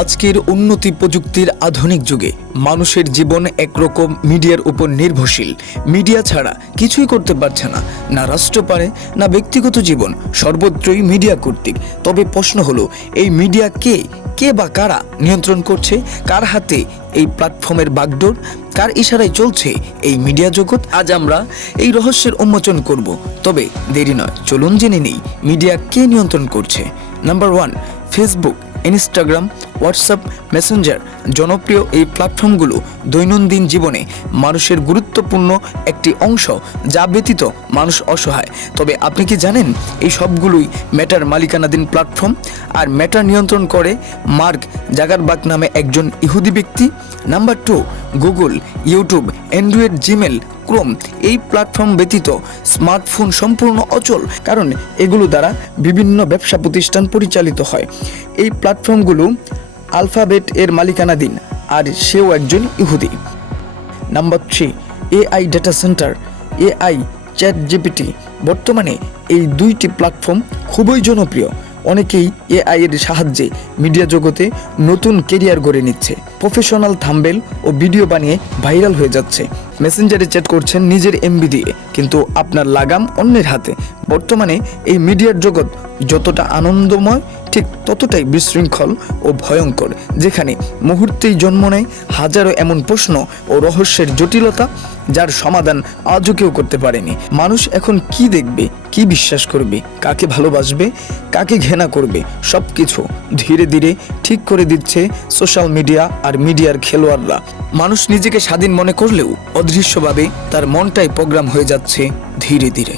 আজকের উন্নতি প্রযুক্তির আধুনিক যুগে মানুষের জীবন একরকম মিডিয়ার উপর নির্ভরশীল। মিডিয়া ছাড়া কিছুই করতে পারছে না, না রাষ্ট্র পারে, না ব্যক্তিগত জীবন, সর্বত্রই মিডিয়া কর্তৃক। তবে প্রশ্ন হলো, এই মিডিয়া কে বা কারা নিয়ন্ত্রণ করছে? কার হাতে এই প্ল্যাটফর্মের বাগডোর? কার ইশারায় চলছে এই মিডিয়া জগৎ? আজ আমরা এই রহস্যের উন্মোচন করব। তবে দেরি নয়, চলুন জেনে নেই মিডিয়া কে নিয়ন্ত্রণ করছে। Number 1, Facebook, Instagram, WhatsApp, Messenger. জনপ্রিয় এই প্ল্যাটফর্মগুলো দৈনন্দিন জীবনে মানুষের গুরুত্বপূর্ণ একটি অংশ, যা ব্যতীত মানুষ অসহায়। তবে আপনি কি জানেন, এই সবগুলোই মেটার মালিকানাধীন প্ল্যাটফর্ম, আর মেটা নিয়ন্ত্রণ করে মার্ক জাকারবার্গ নামে একজন ইহুদি ব্যক্তি। Number 2, Google, YouTube, Android, Gmail, Chrome. এই প্ল্যাটফর্ম ব্যতীত স্মার্টফোন সম্পূর্ণ অচল, কারণ এগুলো দ্বারা বিভিন্ন ব্যবসা প্রতিষ্ঠান পরিচালিত হয়। এই প্ল্যাটফর্মগুলো আলফাবেট এর মালিকানাধীন, আর সেও একজন ইহুদি। Number 3, AI data centre, AI, chat GPT. বর্তমানে এই দুইটি প্ল্যাটফর্ম খুবই জনপ্রিয়। অনেকেই এআই এর সাহায্যে মিডিয়া জগতে নতুন কেরিয়ার গড়ে নিচ্ছে। প্রফেশনাল থাম্বনেল ও ভিডিও বানিয়ে ভাইরাল হয়ে যাচ্ছে। মেসেঞ্জারে চ্যাট করছেন নিজের এমবি দিয়ে, কিন্তু আপনার লাগাম অন্যের হাতে। বর্তমানে এই মিডিয়ার জগৎ যতটা আনন্দময়, ঠিক ততটাই বিশৃঙ্খল ও ভয়ঙ্কর, যেখানে মুহূর্তেই জন্ম নেয় হাজারো এমন প্রশ্ন ও রহস্যের জটিলতা, যার সমাধান আজও কেউ করতে পারেনি। মানুষ এখন কি দেখবে, কি বিশ্বাস করবে, কাকে ভালোবাসবে, কাকে ঘৃণা করবে, সব কিছু ধীরে ধীরে ঠিক করে দিচ্ছে সোশ্যাল মিডিয়া আর মিডিয়ার খেলোয়াড়রা। মানুষ নিজেকে স্বাধীন মনে করলেও অদৃশ্যভাবে তার মনটাই প্রোগ্রাম হয়ে যাচ্ছে ধীরে ধীরে।